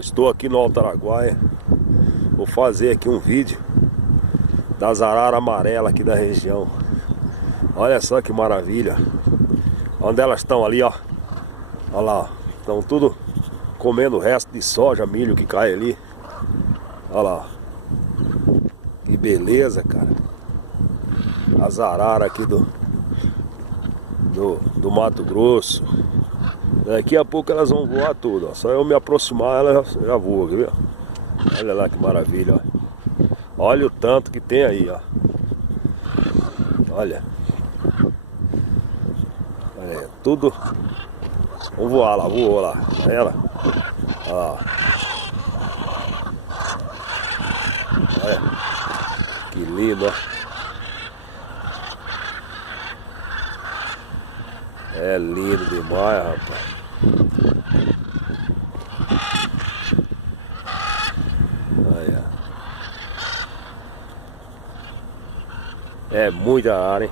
Estou aqui no Alto Araguaia. Vou fazer aqui um vídeo das araras amarelas aqui da região. Olha só que maravilha. Onde elas estão ali, ó. Olha lá, ó. Estão tudo comendo o resto de soja, milho que cai ali. Olha lá. Que beleza, cara. As araras aqui do Mato Grosso. Daqui a pouco elas vão voar tudo, ó. Só eu me aproximar, elas já voam, viu? Olha lá que maravilha, ó. Olha o tanto que tem aí, ó. Olha. Olha aí, tudo. Vamos voar lá, voou lá. Olha ela. Ó. Olha. Que lindo, ó. É lindo demais, rapaz. Olha. É muita arara, hein?